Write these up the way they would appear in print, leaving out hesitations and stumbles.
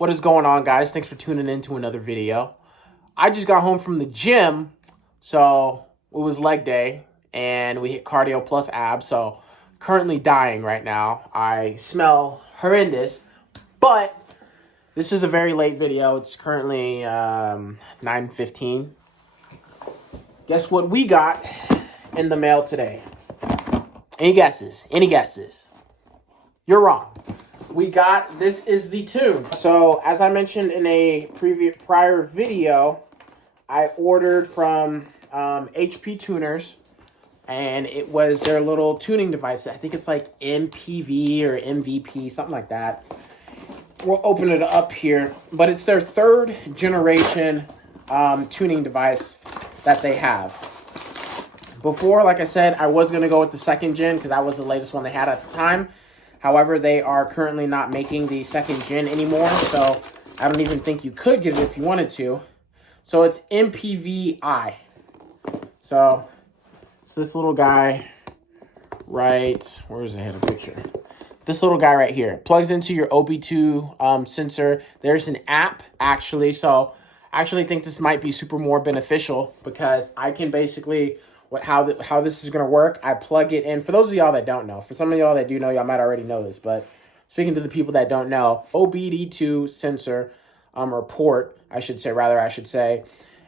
What is going on, guys? Thanks for tuning in to another video. I just got home from the gym, so it was leg day, and we hit cardio plus abs, so currently dying right now. I smell horrendous, but this is a very late video. It's currently 9:15. Guess what we got in the mail today? Any guesses? Any guesses? You're wrong. This is the tune. So, as I mentioned in a prior video, I ordered from HP Tuners, and it was their little tuning device. I think it's like Mpvi or MVP, something like that. We'll open it up here, but it's their third generation tuning device that they have. Before, like I said, I was going to go with the second gen because that was the latest one they had at the time. However, they are currently not making the second gen anymore, so I don't even think you could get it if you wanted to. So it's Mpvi. So it's this little guy right, where's the header picture? This little guy right here. Plugs into your OB2 sensor. There's an app, actually, so I actually think this might be super more beneficial because I can basically... How this is going to work, I plug it in. For those of y'all that don't know, for some of y'all that do know, y'all might already know this, but speaking to the people that don't know, OBD2 sensor, or port, I should say.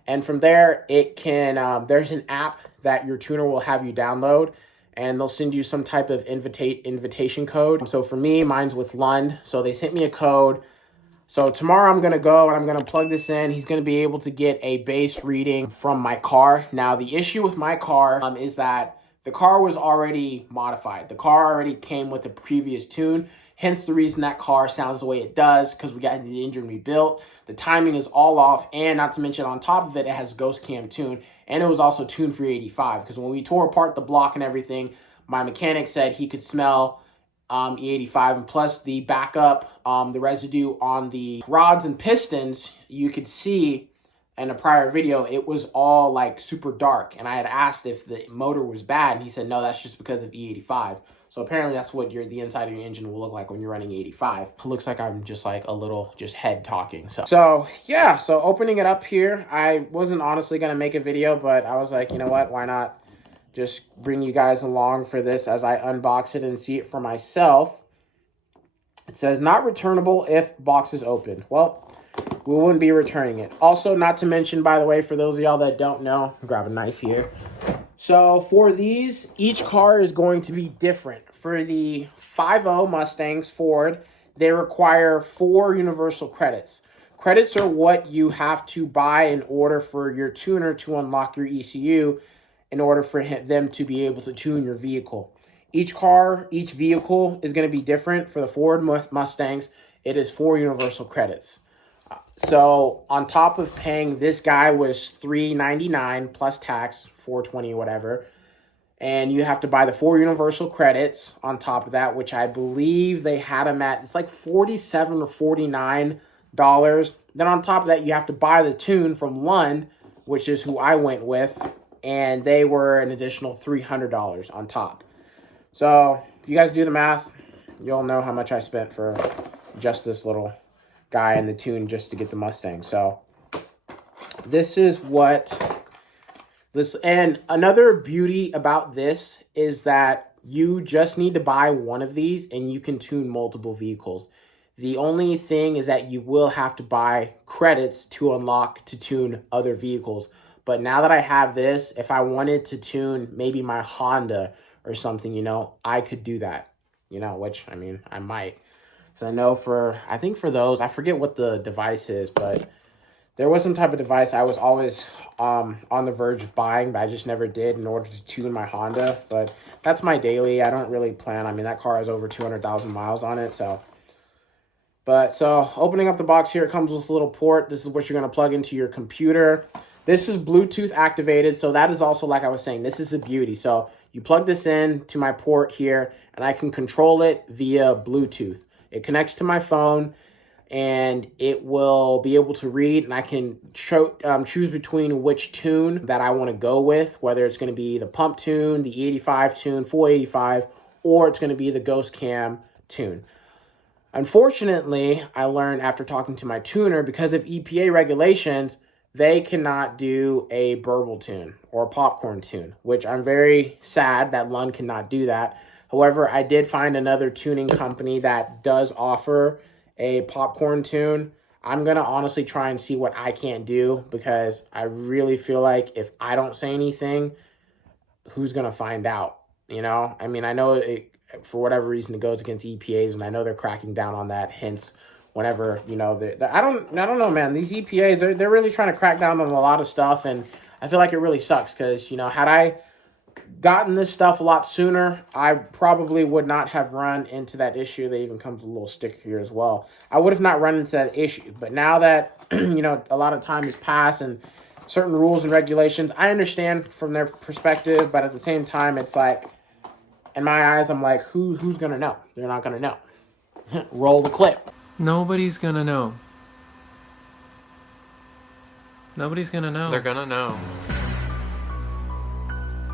And from there, it can, there's an app that your tuner will have you download, and they'll send you some type of invitation code. So for me, mine's with Lund, so they sent me a code. So tomorrow I'm going to go and I'm going to plug this in. He's going to be able to get a base reading from my car. Now, the issue with my car is that the car was already modified. The car already came with a previous tune. Hence the reason that car sounds the way it does, because we got the engine rebuilt. The timing is all off, and not to mention on top of it, it has Ghost Cam tune. And it was also tuned for 85, because when we tore apart the block and everything, my mechanic said he could smell E85, and plus the backup, the residue on the rods and pistons, you could see in a prior video, it was all like super dark. And I had asked if the motor was bad, and he said, no, that's just because of E85. So apparently that's what the inside of your engine will look like when you're running 85. It looks like I'm just like a little head talking. So yeah, so opening it up here, I wasn't honestly going to make a video, but I was like, you know what, why not just bring you guys along for this as I unbox it and see it for myself. It says not returnable if box is open. Well, we wouldn't be returning it. Also, not to mention, by the way, for those of y'all that don't know, grab a knife here. So for these, each car is going to be different. For the 5.0 Mustangs Ford, they require 4 universal credits. Credits are what you have to buy in order for your tuner to unlock your ECU, in order for them to be able to tune your vehicle. Each vehicle is going to be different. For the Ford Mustangs, it is 4 universal credits. So on top of paying, this guy was $399 plus tax, $420 whatever. And you have to buy the 4 universal credits on top of that, which I believe they had them at, it's like $47 or $49. Then on top of that, you have to buy the tune from Lund, which is who I went with, and they were an additional $300 on top. So if you guys do the math, you'll know how much I spent for just this little guy and the tune just to get the Mustang. So this is and another beauty about this is that you just need to buy one of these and you can tune multiple vehicles. The only thing is that you will have to buy credits to unlock to tune other vehicles. But now that I have this, if I wanted to tune maybe my Honda or something, I could do that, which, I mean, I might. Because I know I think for those, I forget what the device is, but there was some type of device I was always on the verge of buying, but I just never did in order to tune my Honda. But that's my daily. I don't really plan. I mean, that car has over 200,000 miles on it, so. So opening up the box here, it comes with a little port. This is what you're going to plug into your computer. This is Bluetooth activated, so that is also, like I was saying, this is a beauty. So you plug this in to my port here, and I can control it via Bluetooth. It connects to my phone, and it will be able to read, and I can choose between which tune that I want to go with, whether it's going to be the pump tune, the E85 tune, 485, or it's going to be the Ghost Cam tune. Unfortunately, I learned after talking to my tuner, because of EPA regulations, they cannot do a burble tune or a popcorn tune, which I'm very sad that Lund cannot do that. However, I did find another tuning company that does offer a popcorn tune. I'm going to honestly try and see what I can't do, because I really feel like if I don't say anything, who's going to find out? You know, I mean, I know it, for whatever reason, it goes against EPAs, and I know they're cracking down on that. Hence, whenever, you know, I don't know, man. These EPAs, they're really trying to crack down on a lot of stuff, and I feel like it really sucks, because, you know, had I gotten this stuff a lot sooner, I probably would not have run into that issue. They even comes with a little sticker here as well. I would have not run into that issue, but now that, you know, a lot of time has passed and certain rules and regulations, I understand from their perspective, but at the same time, it's like, in my eyes, I'm like, who's gonna know? They're not gonna know. Roll the clip. Nobody's gonna know. Nobody's gonna know. They're gonna know.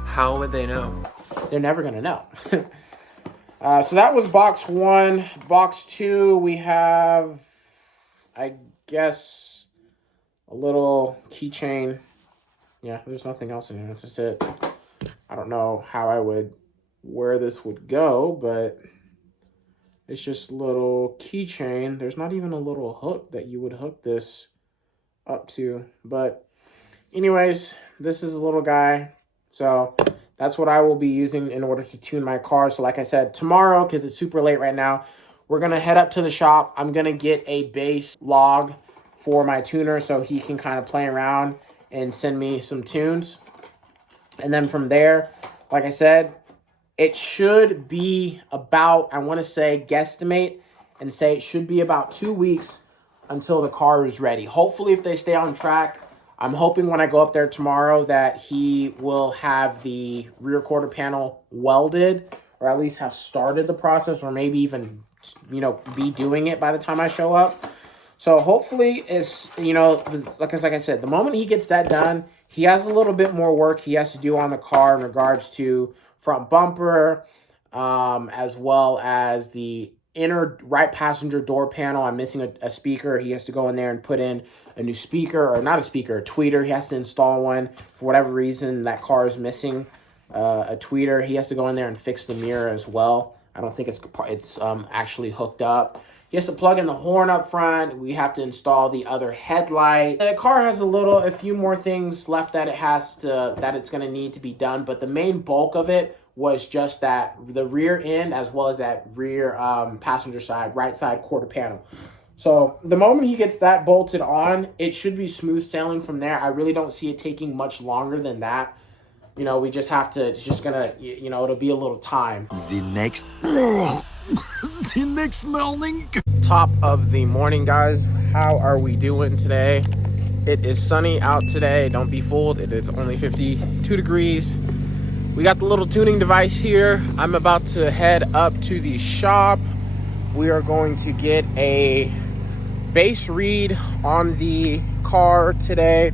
How would they know? They're never gonna know. So that was box 1. Box 2, we have, I guess, a little keychain. Yeah, there's nothing else in here. That's just it. I don't know where this would go, but it's just a little keychain. There's not even a little hook that you would hook this up to. But anyways, this is a little guy. So that's what I will be using in order to tune my car. So like I said, tomorrow, because it's super late right now, we're going to head up to the shop. I'm going to get a base log for my tuner so he can kind of play around and send me some tunes. And then from there, like I said, it should be about, I want to say, guesstimate and say it should be about 2 weeks until the car is ready. Hopefully, if they stay on track, I'm hoping when I go up there tomorrow that he will have the rear quarter panel welded, or at least have started the process, or maybe even, you know, be doing it by the time I show up. So hopefully it's, you know, like I said, the moment he gets that done, he has a little bit more work he has to do on the car in regards to front bumper, as well as the inner right passenger door panel. I'm missing a speaker. He has to go in there and put in a new speaker, or not a speaker, a tweeter. He has to install one. For whatever reason, that car is missing a tweeter. He has to go in there and fix the mirror as well. I don't think it's actually hooked up. He has to plug in the horn up front. We have to install the other headlight. The car has a few more things left that it's going to need to be done. But the main bulk of it was just the rear end, as well as that rear passenger side, right side quarter panel. So the moment he gets that bolted on, it should be smooth sailing from there. I really don't see it taking much longer than that. You know, we just have to, it's just gonna, you know, it'll be a little time. The next morning. Top of the morning, guys. How are we doing today? It is sunny out today. Don't be fooled. It is only 52 degrees. We got the little tuning device here. I'm about to head up to the shop. We are going to get a base read on the car today.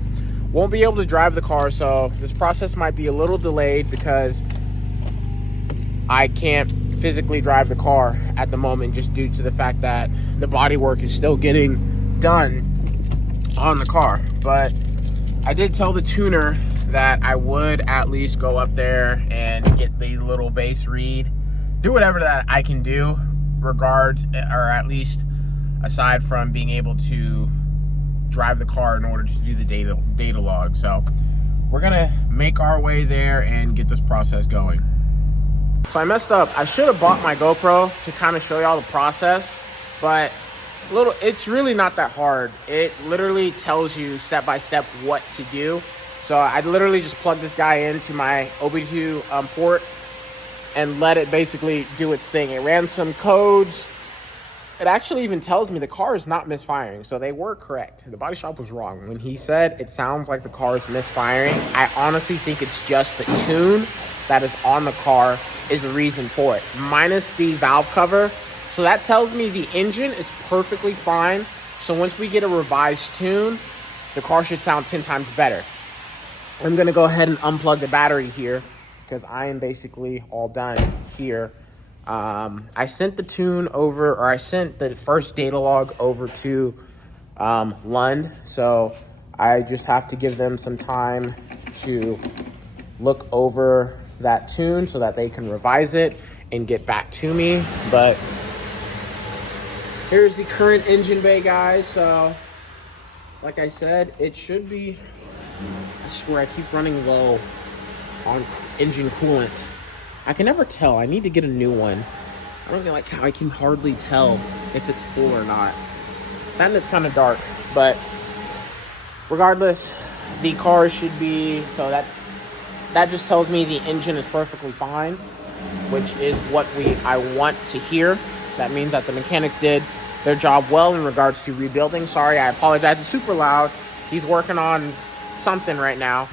Won't be able to drive the car, so this process might be a little delayed because I can't physically drive the car at the moment, just due to the fact that the body work is still getting done on the car. But I did tell the tuner that I would at least go up there and get the little base read, do whatever that I can do, or at least aside from being able to drive the car in order to do the data log. So we're gonna make our way there and get this process going. So I messed up. I should have bought my GoPro to kind of show y'all the process, but it's really not that hard. It literally tells you step by step what to do. So I literally just plugged this guy into my OB2 port and let it basically do its thing. It ran some codes. It actually even tells me the car is not misfiring, so they were correct. The body shop was wrong. When he said it sounds like the car is misfiring, I honestly think it's just the tune that is on the car is the reason for it, minus the valve cover. So that tells me the engine is perfectly fine. So once we get a revised tune, the car should sound 10 times better. I'm gonna go ahead and unplug the battery here because I am basically all done here I sent the tune over, or I sent the first data log over to Lund, so I just have to give them some time to look over that tune so that they can revise it and get back to me. But here's the current engine bay, guys. So like I said, it should be, I swear I keep running low on engine coolant. I can never tell. I need to get a new one. I don't like how I can hardly tell if it's full or not. And it's kind of dark, but regardless, the car should be, so that just tells me the engine is perfectly fine, which is what I want to hear. That means that the mechanics did their job well in regards to rebuilding. Sorry, I apologize. It's super loud. He's working on something right now.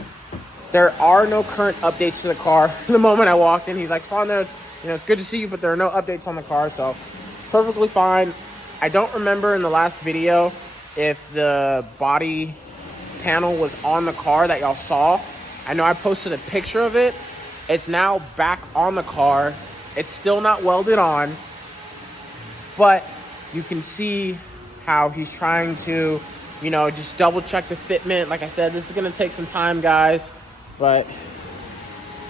There are no current updates to the car. The moment I walked in, he's like, "Father, it's good to see you, but there are no updates on the car." So perfectly fine. I don't remember in the last video if the body panel was on the car that y'all saw. I know I posted a picture of it. It's now back on the car. It's still not welded on, but you can see how he's trying to, just double check the fitment. Like I said, this is gonna take some time, guys, but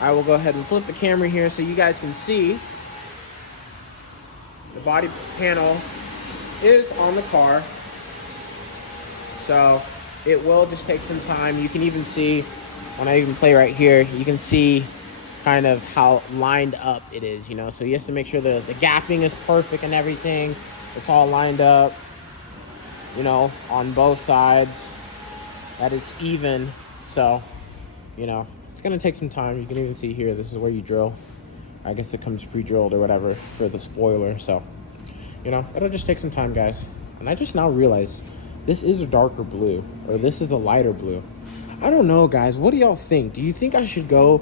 I will go ahead and flip the camera here so you guys can see the body panel is on the car. So it will just take some time. You can even see, when I even play right here, you can see kind of how lined up it is, So he has to make sure the gapping is perfect and everything. It's all lined up, on both sides, that it's even. So, it's gonna take some time. You can even see here, this is where you drill. I guess it comes pre-drilled or whatever for the spoiler. So, it'll just take some time, guys. And I just now realized this is a darker blue, or this is a lighter blue. I don't know, guys. What do y'all think? Do you think I should go,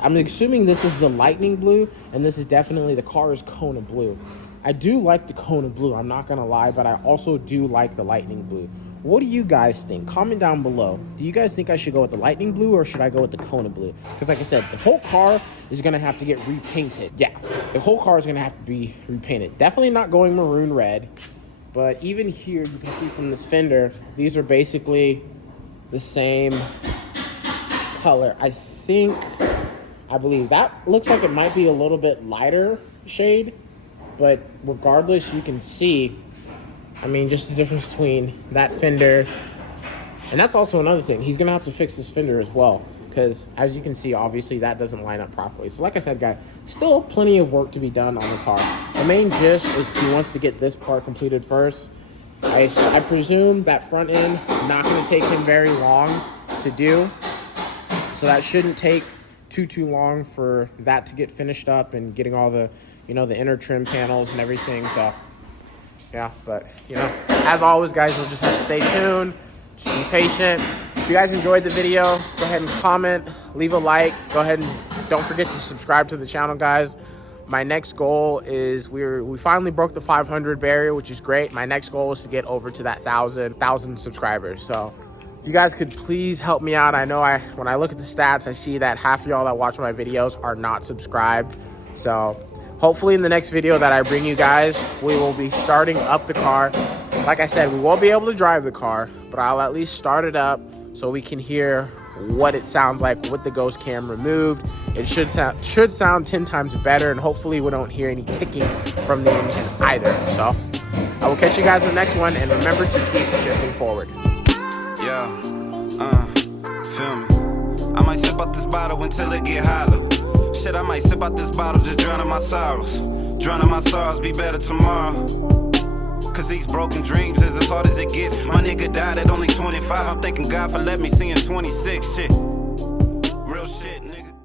I'm assuming this is the lightning blue, and this is definitely the car's Kona blue. I do like the Kona blue, I'm not gonna lie, but I also do like the lightning blue. What do you guys think? Comment down below. Do you guys think I should go with the lightning blue, or should I go with the Kona blue? Because like I said, the whole car is gonna have to get repainted. Yeah, the whole car is gonna have to be repainted. Definitely not going maroon red, but even here, you can see from this fender, these are basically the same color. I believe that looks like it might be a little bit lighter shade, but regardless, you can see, just the difference between that fender. And that's also another thing. He's gonna have to fix this fender as well, because as you can see, obviously that doesn't line up properly. So like I said, guys, still plenty of work to be done on the car. The main gist is he wants to get this part completed first. I presume that front end not going to take him very long to do, so that shouldn't take too long for that to get finished up and getting all the the inner trim panels and everything. So yeah, but as always, guys, we'll just have to stay tuned, just be patient. If you guys enjoyed the video, go ahead and comment, leave a like, go ahead and don't forget to subscribe to the channel, guys. My next goal is we finally broke the 500 barrier, which is great. My next goal is to get over to that 1,000 subscribers. So if you guys could please help me out. I know when I look at the stats, I see that half of y'all that watch my videos are not subscribed. So hopefully in the next video that I bring you guys, we will be starting up the car. Like I said, we won't be able to drive the car, but I'll at least start it up so we can hear what it sounds like with the ghost cam removed. It should sound 10 times better, and hopefully we don't hear any ticking from the engine either. So I will catch you guys in the next one, and remember to keep shifting forward. Yeah, feel me. I might sip out this bottle until it get hollow. Shit, I might sip out this bottle, just drowning my sorrows. Drowning my sorrows, be better tomorrow. Cause these broken dreams is as hard as it gets. My nigga died at only 25. I'm thanking God for letting me see in 26. Shit, real shit, nigga.